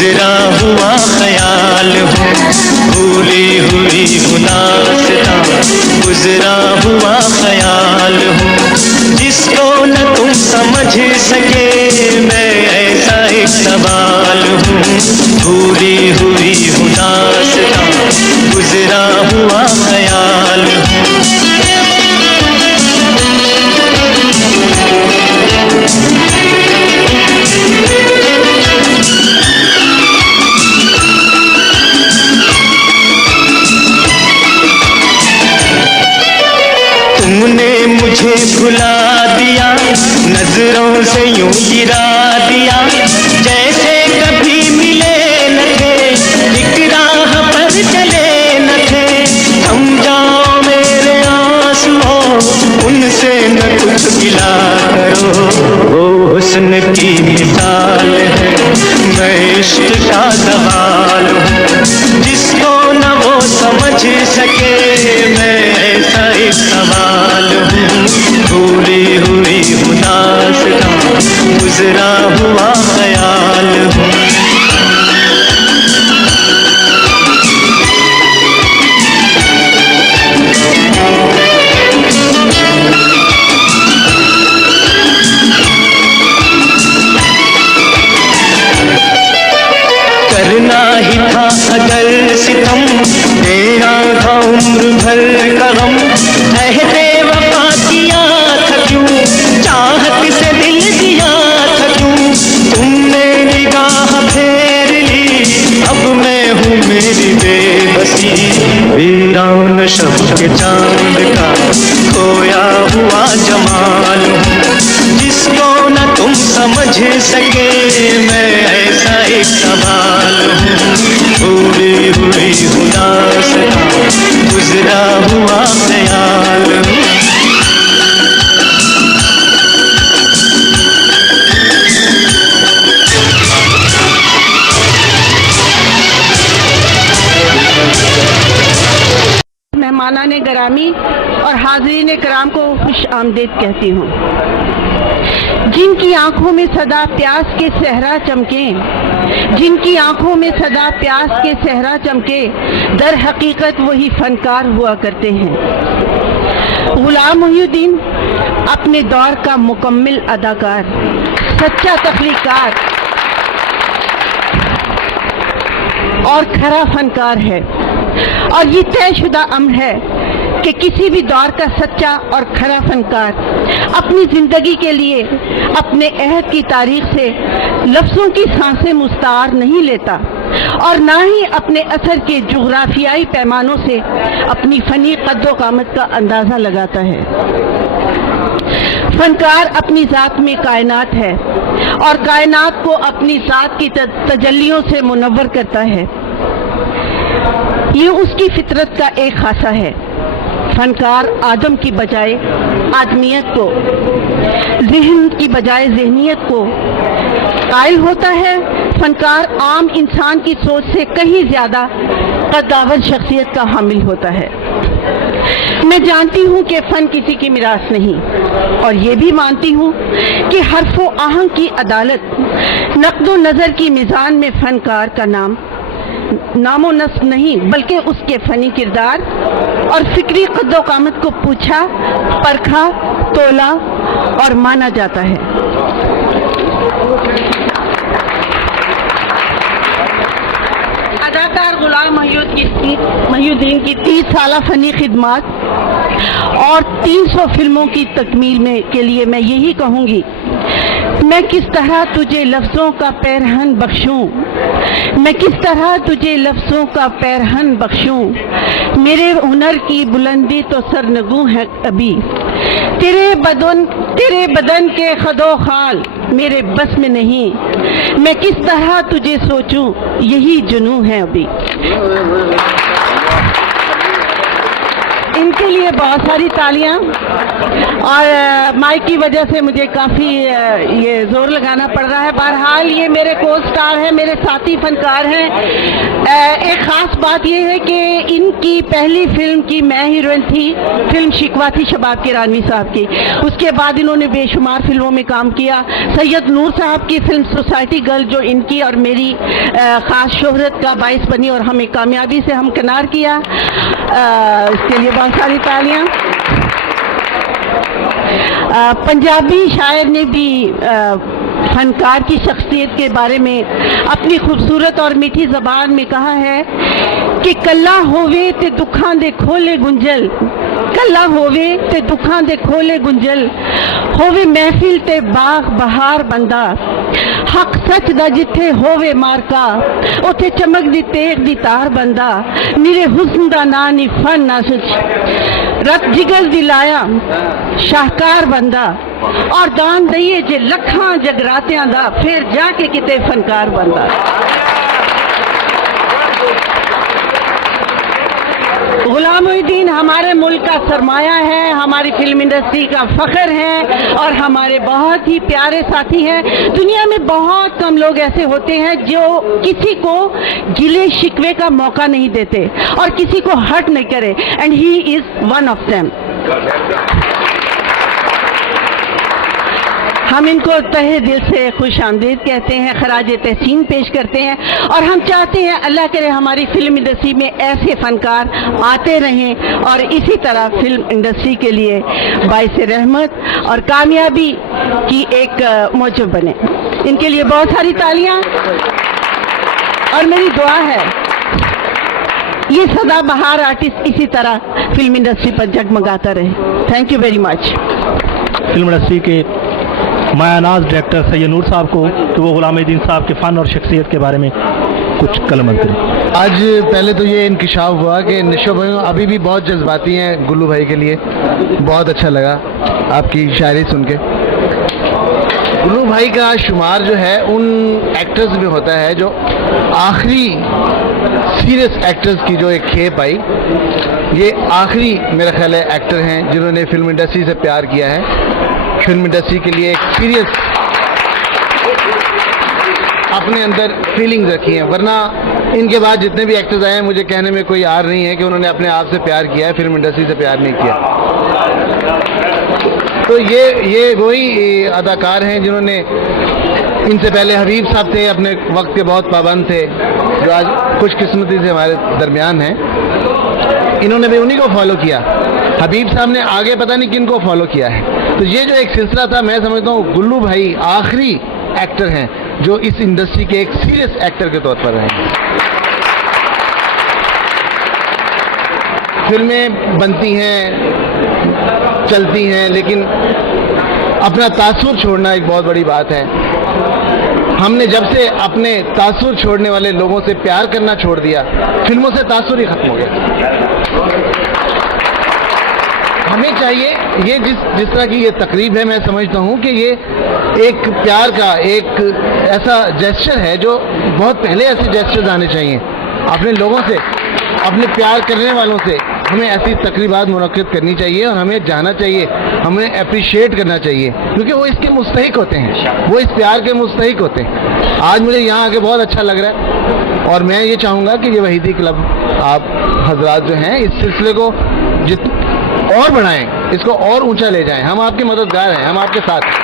गुजरा हुआ ख्याल हूँ, भूली हुई गुनास्ता गुजरा हुआ ख्याल हूँ। जिसको न तुम समझ सके मैं ऐसा एक सवाल हूँ, भूली हुई गुनास्ता गुजरा हुआ ख्याल हूँ। तुमने मुझे भुला दिया, नजरों से यूं गिरा दिया, जैसे कभी मिले न थे, एक राह पर चले न थे। थम जाओ मेरे आंसुओं, उनसे न कुछ गिला करो, वो हुस्न की मिसाल है, मैं इश्क का सवाल हूँ। जिसको न वो समझ सके मैं ऐसा एक सवाल हूँ, भूली हुई गुनास्ता गुजरा हुआ ख्याल हूँ। करना ही था अगर सितम, तेरा था उम्र भर का गम, अहदे वफा किया था क्यों, चाहत से दिल दिया था क्यों। तुमने निगाह फेर ली, अब मैं हूँ मेरी बेबसी, वीरान शब के चांद का खोया हुआ जमाल हूँ। जिसको न तुम समझ सके मैं ऐसा एक सवाल हूँ, भूली हुई गुनास्ता गुजरा हुआ ख्याल हूँ। मेहमानाने गरामी और हाज़रीन कराम को खुश आमदीद कहती हूँ। जिनकी आंखों में सदा प्यास के सहरा चमके, जिनकी आंखों में सदा प्यास के सहरा चमके, दर हकीकत वही फनकार हुआ करते हैं। गुलाम मोहिउद्दीन अपने दौर का मुकम्मिल अदाकार, सच्चा तख्लीकार और खरा फनकार है, और ये तयशुदा अम्र है कि किसी भी दौर का सच्चा और खरा फनकार अपनी जिंदगी के लिए अपने अहद की तारीख से लफ्ज़ों की सांसें मुस्तार नहीं लेता, और ना ही अपने असर के जुग्राफियाई पैमानों से अपनी फनी कद्दो कामत का अंदाज़ा लगाता है। फनकार अपनी ज़ात में कायनात है और कायनात को अपनी ज़ात की तजल्लियों से मुनव्वर करता है। ये उसकी फितरत का एक खासा है। फनकार आदम की बजाय आदमियत को, ज़हन की बजाय ज़हनियत को कायल होता है। फनकार आम इंसान की सोच से कहीं ज़्यादा कद्दावर शख्सियत का हामिल होता है। मैं जानती हूँ कि फ़न किसी की मिरास नहीं, और ये भी मानती हूँ कि हर्फ़ो आहंग की अदालत, नक़्दो नज़र की मीज़ान में फ़नकार का नामो नस्ब नहीं, बल्कि उसके फ़नी किरदार और फ़िक्री कद्दो कामत को पूछा, परखा, तोला और माना जाता है। अदाकार गुलाम मोहिउद्दीन की 30 साल फ़नी खिदमत और 300 फिल्मों की तकमील के लिए मैं यही कहूँगी, मैं किस तरह तुझे लफ्ज़ों का पैरहन बख्शूं, मैं किस तरह तुझे लफ्ज़ों का पैरहन बख्शूं। मेरे हुनर की बुलंदी तो सरनगू है अभी, तेरे बदन के खदो खाल मेरे बस में नहीं, मैं किस तरह तुझे सोचूं, यही जुनून है अभी। इनके लिए बहुत सारी तालियां। और माइक की वजह से मुझे काफ़ी ये जोर लगाना पड़ रहा है। बहरहाल ये मेरे को स्टार हैं, मेरे साथी फनकार हैं। एक ख़ास बात ये है कि इनकी पहली फिल्म की मैं हीरोइन थी, फिल्म शिकवा थी शबाब किरानी साहब की। उसके बाद इन्होंने बेशुमार फिल्मों में काम किया। सैयद नूर साहब की फिल्म सोसाइटी गर्ल जो इनकी और मेरी ख़ास शोहरत का बाइस बनी और हमें कामयाबी से हमकिनार किया, इसके लिए बहुत सारी तालियां। पंजाबी शायर ने भी फनकार की शख्सियत के बारे में अपनी खूबसूरत और मीठी ज़बान में कहा है कि कल्ला होवे ते दुखां दे खोले गुंजल, कल्ला होवे ते दुखां दे खोले गुंजल, होवे महफिल ते बाग बहार बंदा, हक सच दा जिथे होवे मारका, उथे चमक दी तेग दी तार बंदा, निरे हुस्न दा ना नी फन ना सच, रत जिगर दी लाया शाहकार बंदा, और दान दईए जे लखां जगरातियां दा, फिर जाके किते फनकार बंदा। गुलाम मोहिउद्दीन हमारे मुल्क का सरमाया है, हमारी फिल्म इंडस्ट्री का फख्र है और हमारे बहुत ही प्यारे साथी हैं। दुनिया में बहुत कम लोग ऐसे होते हैं जो किसी को गिले शिकवे का मौका नहीं देते और किसी को हर्ट नहीं करे, and he is one of them. हम इनको तहे दिल से खुश आमदीद कहते हैं, खराज तहसीन पेश करते हैं और हम चाहते हैं अल्लाह करे हमारी फिल्म इंडस्ट्री में ऐसे फनकार आते रहें और इसी तरह फिल्म इंडस्ट्री के लिए बाइस रहमत और कामयाबी की एक मौजब बने। इनके लिए बहुत सारी तालियां और मेरी दुआ है ये सदाबहार आर्टिस्ट इसी तरह फिल्म इंडस्ट्री पर जगमगाता रहे। Thank you very much. Film industry के मायानाज डायरेक्टर सैयद नूर साहब को कि वो गुलाम मोहिउद्दीन साहब के फ़न और शख्सियत के बारे में कुछ कलमत करें। आज पहले तो ये इंकिशाफ हुआ कि निशो भाई अभी भी बहुत जज्बाती हैं गुल्लू भाई के लिए। बहुत अच्छा लगा आपकी शायरी सुन के। गुल्लू भाई का शुमार जो है उन एक्टर्स में होता है जो आखिरी सीरियस एक्टर्स की जो एक खेप आई, ये आखिरी मेरा ख्याल है एक्टर हैं जिन्होंने फिल्म इंडस्ट्री से प्यार किया है, फिल्म इंडस्ट्री के लिए एक सीरियस अपने अंदर फीलिंग्स रखी हैं। वरना इनके बाद जितने भी एक्टर्स आए हैं मुझे कहने में कोई आर नहीं है कि उन्होंने अपने आप से प्यार किया है, फिल्म इंडस्ट्री से प्यार नहीं किया। तो ये वही अदाकार हैं जिन्होंने, इनसे पहले हबीब साहब थे, अपने वक्त के बहुत पाबंद थे, जो आज खुशकिस्मती से हमारे दरमियान हैं। इन्होंने भी उन्हीं को फॉलो किया। हबीब साहब ने आगे पता नहीं किन को फॉलो किया है। तो ये जो एक सिलसिला था, मैं समझता हूँ गुल्लू भाई आखिरी एक्टर हैं जो इस इंडस्ट्री के एक सीरियस एक्टर के तौर पर रहे। फिल्में बनती हैं, चलती हैं, लेकिन अपना तासुर छोड़ना एक बहुत बड़ी बात है। हमने जब से अपने तासुर छोड़ने वाले लोगों से प्यार करना छोड़ दिया, फिल्मों से तासुर ही खत्म हो गया। हमें चाहिए ये जिस तरह की ये तकरीब है, मैं समझता हूँ कि ये एक प्यार का एक ऐसा जेस्चर है जो बहुत पहले ऐसे जेस्चर्स आने चाहिए अपने लोगों से, अपने प्यार करने वालों से। हमें ऐसी तकरीबात मुनक्किद करनी चाहिए और हमें जाना चाहिए, हमें अप्रिशिएट करना चाहिए, क्योंकि वो इसके मुस्तहिक होते हैं, वो इस प्यार के मुस्तहिक होते हैं। आज मुझे यहाँ आके बहुत अच्छा लग रहा है और मैं ये चाहूँगा कि ये वहीदी क्लब आप हजरात जो हैं इस सिलसिले को और बढ़ाएं, इसको और ऊंचा ले जाएं। हम आपके मददगार हैं, हम आपके साथ हैं।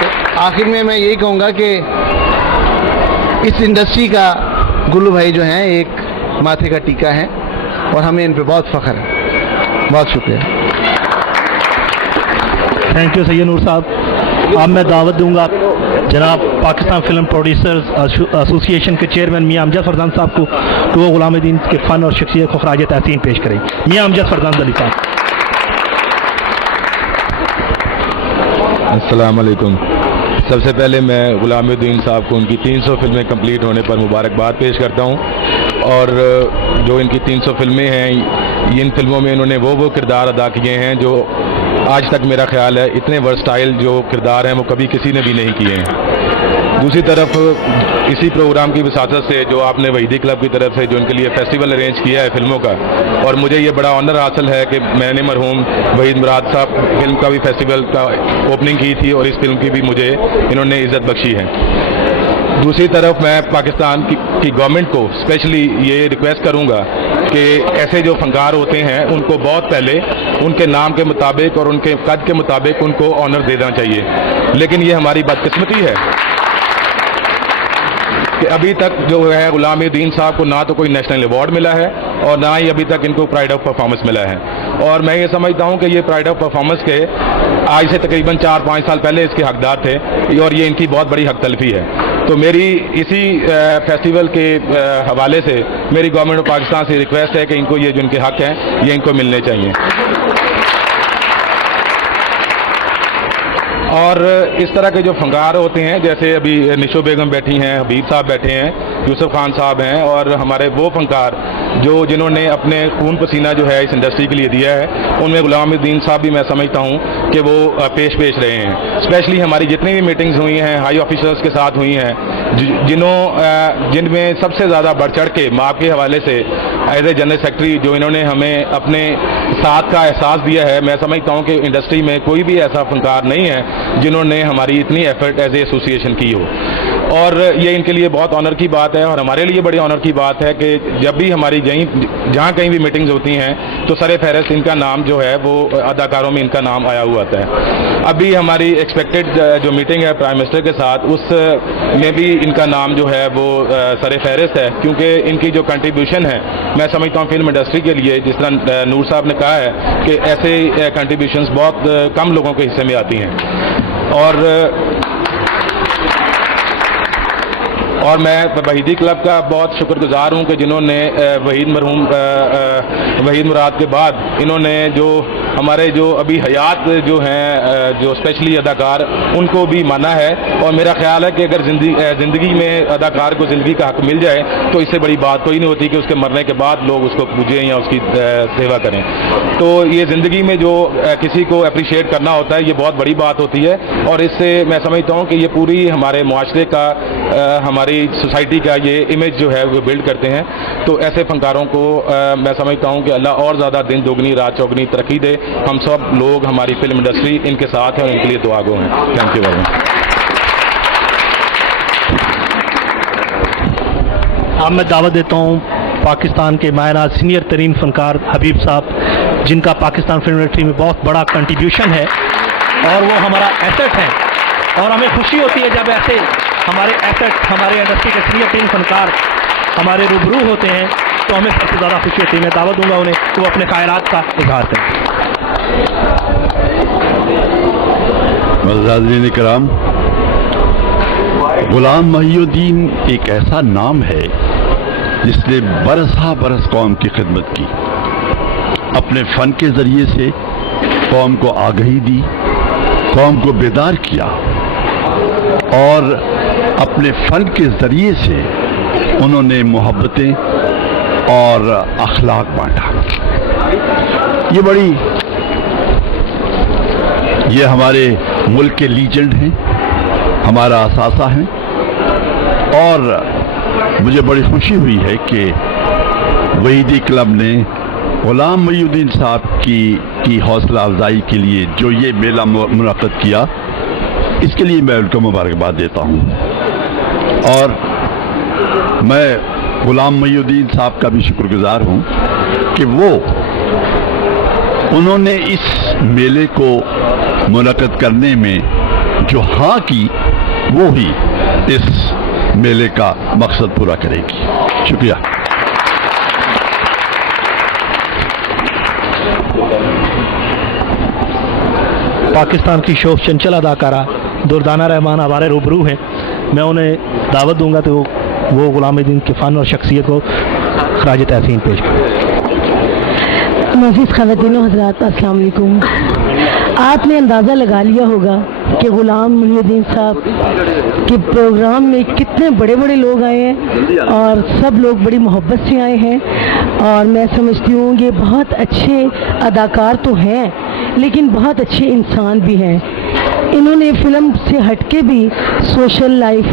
तो आखिर में मैं यही कहूँगा कि इस इंडस्ट्री का गुल्लू भाई जो हैं एक माथे का टीका है और हमें इन पे बहुत फख्र है। बहुत शुक्रिया। थैंक यू सैयद नूर साहब। अब मैं दावत दूंगा जनाब पाकिस्तान फिल्म प्रोड्यूसर्स एसोसिएशन के चेयरमैन मियां अमजद फरजान साहब को कि वो गुलाम मोहिउद्दीन के फ़न और शख्सियत को खराज तहसीन पेश करें। मियां अमजद फरजान अली साहब। अस्सलाम वालेकुम। सबसे पहले मैं गुलाम मोहिउद्दीन साहब को उनकी 300 फिल्में कंप्लीट होने पर मुबारकबाद पेश करता हूँ। और जो इनकी 300 फिल्में हैं, इन फिल्मों में इन्होंने वो किरदार अदा किए हैं जो आज तक मेरा ख्याल है इतने वर्सटाइल जो किरदार हैं वो कभी किसी ने भी नहीं किए हैं। दूसरी तरफ इसी प्रोग्राम की वसातत से जो आपने वहीदी क्लब की तरफ से जो इनके लिए फेस्टिवल अरेंज किया है फिल्मों का, और मुझे ये बड़ा ऑनर हासिल है कि मैंने मरहूम वहीद मुराद साहब फिल्म का भी फेस्टिवल का ओपनिंग की थी और इस फिल्म की भी मुझे इन्होंने इज़्ज़त बख्शी है। दूसरी तरफ मैं पाकिस्तान की गवर्नमेंट को स्पेशली ये रिक्वेस्ट करूंगा कि ऐसे जो फनकार होते हैं उनको बहुत पहले उनके नाम के मुताबिक और उनके कद के मुताबिक उनको ऑनर देना चाहिए, लेकिन ये हमारी बदकिस्मती है कि अभी तक जो है गुलामुद्दीन साहब को ना तो कोई नेशनल अवार्ड मिला है और ना ही अभी तक इनको प्राइड ऑफ परफॉर्मेंस मिला है। और मैं ये समझता हूँ कि ये प्राइड ऑफ परफॉर्मेंस के आज से तकरीबन 4-5 साल पहले इसके हकदार थे और ये इनकी बहुत बड़ी हक तलफी है। तो मेरी इसी फेस्टिवल के हवाले से मेरी गवर्नमेंट ऑफ पाकिस्तान से रिक्वेस्ट है कि इनको ये जो इनके हक हैं ये इनको मिलने चाहिए। और इस तरह के जो फंकार होते हैं, जैसे अभी निशो बेगम बैठी हैं, हबीब साहब बैठे हैं, यूसुफ खान साहब हैं, और हमारे वो फंकार जिन्होंने अपने खून पसीना जो है इस इंडस्ट्री के लिए दिया है, उनमें गुलामुद्दीन साहब भी मैं समझता हूँ कि वो पेश रहे हैं। स्पेशली हमारी जितनी भी मीटिंग्स हुई हैं हाई ऑफिसर्स के साथ हुई हैं, जिनमें सबसे ज़्यादा बढ़ चढ़ के माप के हवाले से एज ए जनरल सेक्रेटरी जो इन्होंने हमें अपने साथ का एहसास दिया है, मैं समझता हूँ कि इंडस्ट्री में कोई भी ऐसा फनकार नहीं है जिन्होंने हमारी इतनी एफर्ट एज ए एसोसिएशन की हो। और ये इनके लिए बहुत ऑनर की बात है और हमारे लिए बड़ी ऑनर की बात है कि जब भी हमारी जहाँ कहीं भी मीटिंग्स होती हैं तो सरे फहरिस्त इनका नाम जो है वो अदाकारों में इनका नाम आया हुआ आता है। अभी हमारी एक्सपेक्टेड जो मीटिंग है प्राइम मिनिस्टर के साथ, उस में भी इनका नाम जो है वो सरे फहरिस्त है, क्योंकि इनकी जो कंट्रीब्यूशन है मैं समझता हूँ फिल्म इंडस्ट्री के लिए, जिस तरह नूर साहब ने कहा है कि ऐसे कंट्रीब्यूशंस बहुत कम लोगों के हिस्से में आती हैं। और मैं वहीदी क्लब का बहुत शुक्रगुजार हूँ कि जिन्होंने वहीद मुराद के बाद इन्होंने जो हमारे जो अभी हयात जो हैं जो स्पेशली अदाकार, उनको भी माना है। और मेरा ख्याल है कि अगर ज़िंदगी में अदाकार को ज़िंदगी का हक मिल जाए तो इससे बड़ी बात कोई नहीं होती कि उसके मरने के बाद लोग उसको पूजें या उसकी सेवा करें। तो ये ज़िंदगी में जो किसी को अप्रिशिएट करना होता है ये बहुत बड़ी बात होती है, और इससे मैं समझता हूँ कि ये पूरी हमारे मुआशरे का हमारी सोसाइटी का ये इमेज जो है वो बिल्ड करते हैं। तो ऐसे फनकारों को मैं समझता हूँ कि अल्लाह और ज़्यादा दिन दोगुनी रात चौगुनी तरक्की दे। हम सब लोग, हमारी फिल्म इंडस्ट्री इनके साथ है और इनके लिए दुआ गो हैं। Thank you very much. अब मैं दावत देता हूँ पाकिस्तान के मायना सीनियर तरीन फनकार हबीब साहब, जिनका पाकिस्तान फिल्म इंडस्ट्री में बहुत बड़ा कंट्रीब्यूशन है और वो हमारा एसेट है, और हमें खुशी होती है जब ऐसे हमारे एसेट, हमारे इंडस्ट्री के सीनियर तरीन फनकार हमारे रूबरू होते हैं, तो हमें सबसे ज़्यादा खुशी होती है। मैं दावत दूंगा उन्हें कि वो अपने ख़यालात का इजहार करें। मज़ाज़ीन कराम, गुलाम मोहिउद्दीन एक ऐसा नाम है जिसने बरस कौम की खिदमत की, अपने फ़न के ज़रिए से कौम को आगाही दी, कौम को बेदार किया और अपने फ़न के ज़रिए से उन्होंने मोहब्बतें और अखलाक बांटा। ये हमारे मुल्क के लीजेंड हैं, हमारा असासा है, और मुझे बड़ी खुशी हुई है कि वहीदी क्लब ने गुलाम मोहिउद्दीन साहब की हौसला अफजाई के लिए जो ये मेला मुनक़्क़द किया, इसके लिए मैं उनको मुबारकबाद देता हूँ। और मैं गुलाम मोहिउद्दीन साहब का भी शुक्रगुजार हूँ कि उन्होंने इस मेले को मुनक़्क़द करने में जो हाँ की, वो ही इस मेले का मकसद पूरा करेगी। शुक्रिया। पाकिस्तान की शोख चंचल अदाकारा दुर्दाना रहमान हमारे रूबरू हैं। मैं उन्हें दावत दूंगा तो वो गुलामुद्दीन के फ़न और शख्सियत को खराज तहसीन पेश करें। मज़ीद ख़वातीन हज़रात, अस्सलाम वालेकुम। आपने अंदाज़ा लगा लिया होगा कि गुलाम मोहिउद्दीन साहब के प्रोग्राम में कितने बड़े बड़े लोग आए हैं और सब लोग बड़ी मोहब्बत से आए हैं, और मैं समझती हूँ ये बहुत अच्छे अदाकार तो हैं लेकिन बहुत अच्छे इंसान भी हैं। इन्होंने फिल्म से हटके भी सोशल लाइफ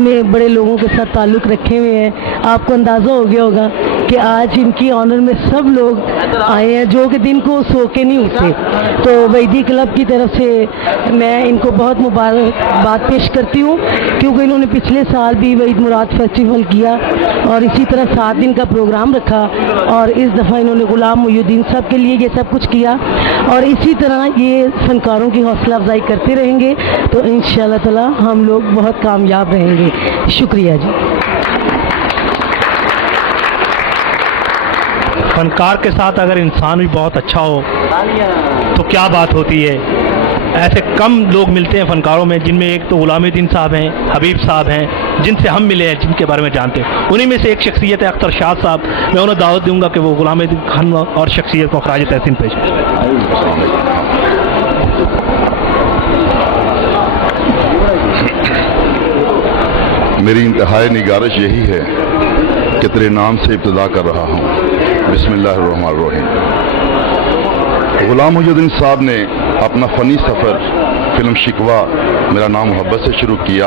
में बड़े लोगों के साथ ताल्लुक़ रखे हुए हैं। आपको अंदाज़ा हो गया होगा कि आज इनकी ऑनर में सब लोग आए हैं जो कि दिन को सो के नहीं उठते। तो वैदी क्लब की तरफ से मैं इनको बहुत मुबारकबाद पेश करती हूँ, क्योंकि इन्होंने पिछले साल भी वहीद मुराद फेस्टिवल किया और इसी तरह 7 दिन का प्रोग्राम रखा, और इस दफ़ा इन्होंने गुलाम मोहिउद्दीन साहब के लिए ये सब कुछ किया, और इसी तरह ये फनकारों की हौसला अफजाई करते रहेंगे तो इंशाअल्लाह ताला हम लोग बहुत कामयाब रहेंगे। शुक्रिया जी। फनकार के साथ अगर इंसान भी बहुत अच्छा हो तो क्या बात होती है। ऐसे कम लोग मिलते हैं फनकारों में, जिनमें एक तो गुलामुद्दीन साहब हैं, हबीब साहब हैं, जिनसे हम मिले हैं, जिनके बारे में जानते हैं। उन्हीं में से एक शख्सियत है अख्तर शाह साहब। मैं उन्हें दावत दूंगा कि वो गुलामुद्दीन खान और शख्सियत को खराज तहसीन पेश करें। मेरी इंतहाई निगारिश यही है कि तेरे नाम से इब्तिदा कर रहा हूँ। बिस्मिल्लाहिर्रहमानिर्रहीम। गुलाम मोहिउद्दीन साहब ने अपना फ़नी सफ़र फिल्म शिकवा मेरा नाम मोहब्बत से शुरू किया,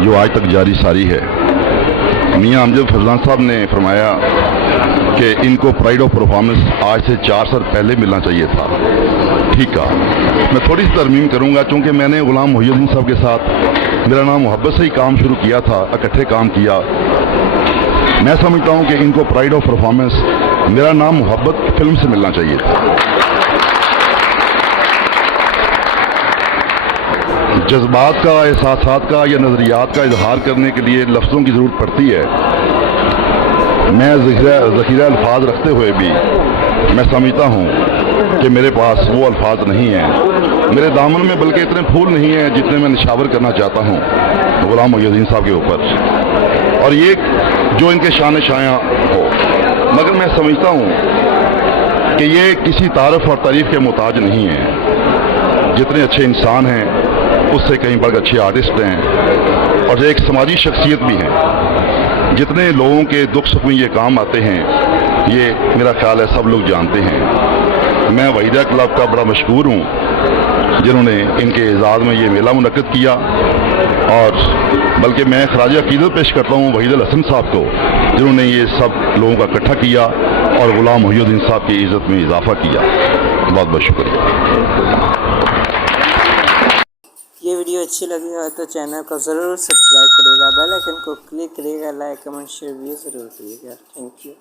जो आज तक जारी सारी है। मियां अमजद फरजान साहब ने फरमाया कि इनको प्राइड ऑफ परफॉर्मेंस आज से 4 साल पहले मिलना चाहिए था। ठीक है, मैं थोड़ी सी तरमीम करूंगा, चूँकि मैंने गुलाम मोहिउद्दीन साहब के साथ मेरा नाम मोहब्बत से ही काम शुरू किया था, इकट्ठे काम किया। मैं समझता हूं कि इनको प्राइड ऑफ परफॉर्मेंस मेरा नाम मोहब्बत फिल्म से मिलना चाहिए था। जज्बात का, एहसासात का या नज़रियात का इजहार करने के लिए लफ्ज़ों की ज़रूरत पड़ती है। मैं ज़ख़ीरा अल्फाज रखते हुए भी मैं समझता हूँ कि मेरे पास वो अल्फाज नहीं हैं, मेरे दामन में बल्कि इतने फूल नहीं हैं जितने मैं निशावर करना चाहता हूँ गुलाम मोहिउद्दीन साहब के ऊपर, और ये जो इनके शान शाया हो। मगर मैं समझता हूँ कि ये किसी तारीफ़ और तारीफ़ के मोहताज नहीं हैं। जितने अच्छे इंसान हैं उससे कहीं बढ़कर अच्छे आर्टिस्ट हैं और एक समाजी शख्सियत भी हैं। जितने लोगों के दुख सुख में ये काम आते हैं, ये मेरा ख्याल है सब लोग जानते हैं। मैं वहीदा क्लब का बड़ा मशहूर हूँ जिन्होंने इनके एजाज़ में ये मेला मुनक़्क़िद किया, और बल्कि मैं खराज अक़ीदत पेश करता हूँ वहीद अल हसन साहब को, जिन्होंने ये सब लोगों का इकट्ठा किया और गुलाम मोहिउद्दीन साहब की इज़्ज़त में इजाफ़ा किया। बहुत बहुत शुक्रिया। ये वीडियो अच्छी लगी हो तो चैनल को ज़रूर सब्सक्राइब करिएगा, बेल आइकन को क्लिक करिएगा, लाइक कमेंट शेयर भी ज़रूर करिएगा। Thank you.